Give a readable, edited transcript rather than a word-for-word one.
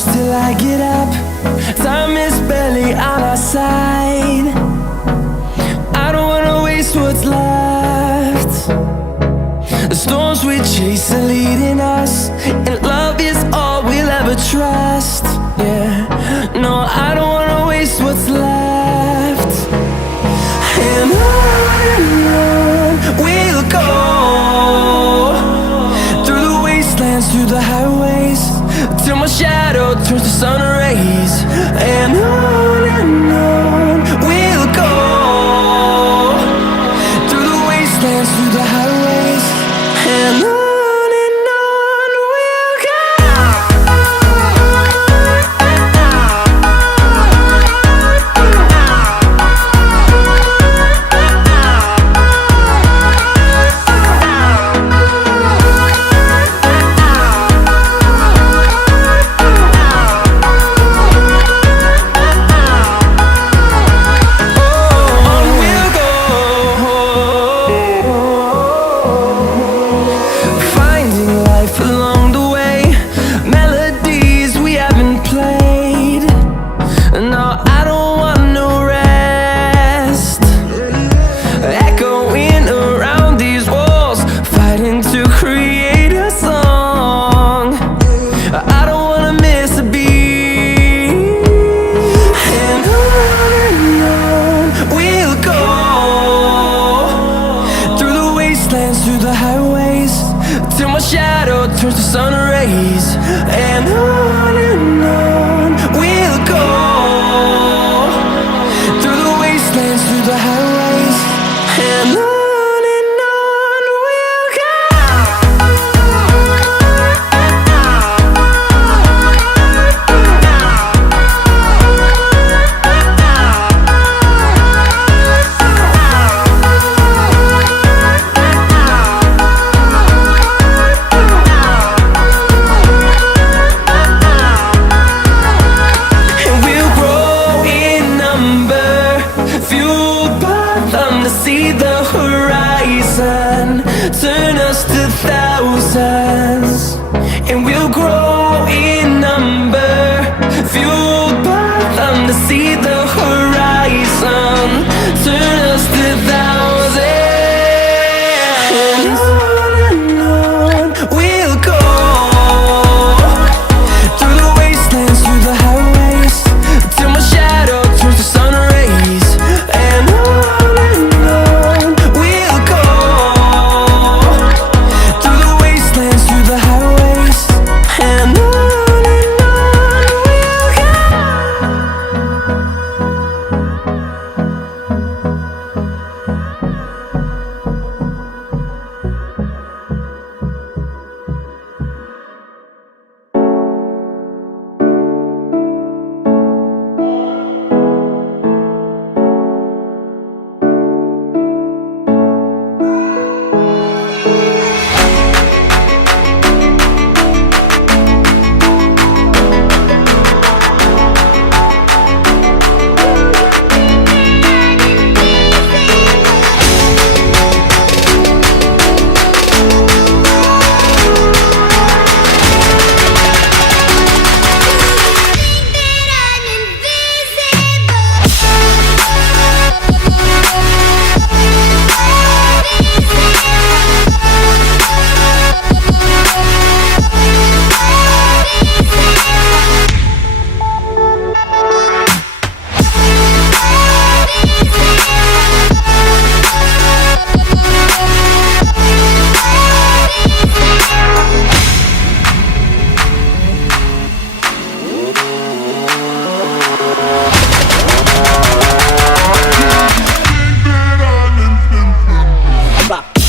hours till I get up. Time is barely on our side. I don't wanna waste what's left. The storms we chase are leading us, and love is all we'll ever trust. Yeah, no, I don't wanna waste what's left. And on we'll go, through the wastelands, through the highways, till my shadow turns to sun rays. And on we'll go, through the wastelands, through the highways, and on. Through the highways, till my shadow turns to sun rays. And on we'll go, through the wastelands, through the highways, and on. See the horizon turn us to thousands, and we'll grow in number, fueled by them to see the horizon turn us to thousands. And on we'll go, through the wastelands, through the highways, till my shadow turns to sun rays. And Back.